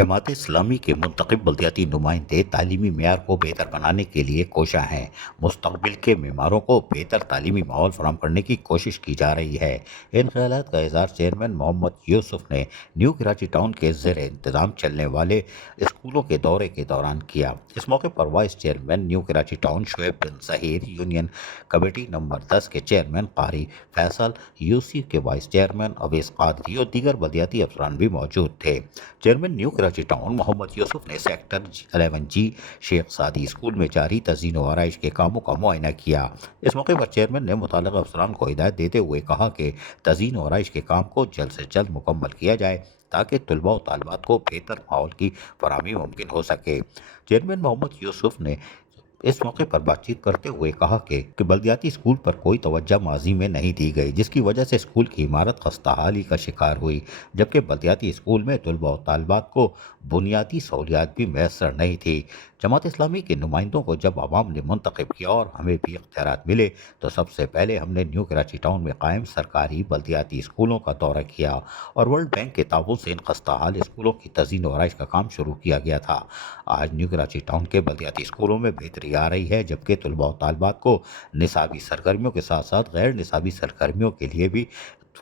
جماعت اسلامی کے منتخب بلدیاتی نمائندے تعلیمی معیار کو بہتر بنانے کے لیے کوشاں ہیں۔ مستقبل کے معماروں کو بہتر تعلیمی ماحول فراہم کرنے کی کوشش کی جا رہی ہے۔ ان خیالات کا اظہار چیئرمین محمد یوسف نے نیو کراچی ٹاؤن کے زیر انتظام چلنے والے اسکولوں کے دورے کے دوران کیا۔ اس موقع پر vice chairman new Karachi town Shoaib bin Zaheer, union committee number 10 کے چیئرمین قاری فیصل، یوسی کے وائس چیئرمین اویس قادری اور دیگر بلدیاتی افسران بھی موجود تھے۔ چیئرمین نیو کراچی ٹاؤن محمد یوسف نے سیکٹر 11G شیخ سعدی اسکول میں جاری تزئین و آرائش کے کاموں کا معائنہ کیا۔ اس موقع پر چیئرمین نے متعلقہ افسران کو ہدایت دیتے ہوئے کہا کہ تزئین و آرائش کے کام کو جلد سے جلد مکمل کیا جائے تاکہ طلباء و طالبات کو بہتر ماحول کی فراہمی ممکن ہو سکے۔ چیئرمین محمد یوسف نے اس موقع پر بات چیت کرتے ہوئے کہا کہ بلدیاتی اسکول پر کوئی توجہ ماضی میں نہیں دی گئی، جس کی وجہ سے اسکول کی عمارت خستہ حالی کا شکار ہوئی، جبکہ بلدیاتی اسکول میں طلباء و طالبات کو بنیادی سہولیات بھی میسر نہیں تھی۔ جماعت اسلامی کے نمائندوں کو جب عوام نے منتخب کیا اور ہمیں بھی اختیارات ملے تو سب سے پہلے ہم نے نیو کراچی ٹاؤن میں قائم سرکاری بلدیاتی اسکولوں کا دورہ کیا اور ورلڈ بینک کے تعاون سے ان خستہ حال اسکولوں کی تزئین و آرائش کا کام شروع کیا گیا تھا۔ آج نیو کراچی ٹاؤن کے بلدیاتی اسکولوں میں بہتری آ رہی ہے، جبکہ طلباء و طالبات کو نصابی سرگرمیوں کے ساتھ ساتھ غیر نصابی سرگرمیوں کے لیے بھی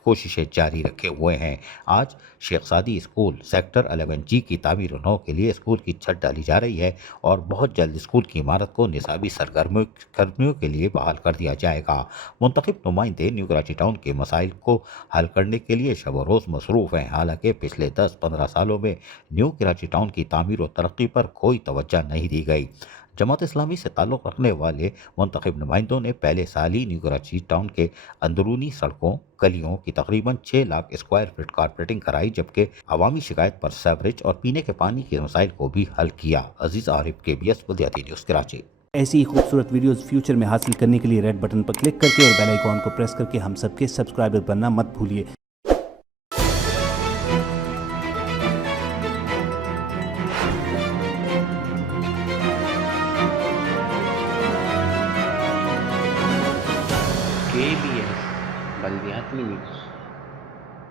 کوششیں جاری رکھے ہوئے ہیں۔ آج شیخ سعدی اسکول سیکٹر 11G کی تعمیر و نو کے لیے اسکول کی چھت ڈالی جا رہی ہے اور بہت جلد اسکول کی عمارت کو نصابی سرگرمیوں کے لیے بحال کر دیا جائے گا۔ منتخب نمائندے نیو کراچی ٹاؤن کے مسائل کو حل کرنے کے لیے شب و روز مصروف ہیں، حالانکہ پچھلے 10-15 سالوں میں نیو کراچی ٹاؤن کی تعمیر و ترقی پر کوئی توجہ نہیں دی گئی۔ جماعت اسلامی سے تعلق رکھنے والے منتخب نمائندوں نے پہلے سال ہی نیو کراچی ٹاؤن کے اندرونی سڑکوں گلیوں کی تقریباً 6 لاکھ اسکوائر فٹ کارپیٹنگ کرائی، جبکہ عوامی شکایت پر سیوریج اور پینے کے پانی کے مسائل کو بھی حل کیا۔ عزیز عارف، KBS بلدیاتی نیوز کراچی۔ ایسی ہی خوبصورت ویڈیوز فیوچر میں حاصل کرنے کے لیے ریڈ بٹن پر کلک کر کے اور بیل آئیکن کو پریس کر کے ہم سب کے سبسکرائبر بننا مت بھولیے۔ KBS بلدیاتی نیوز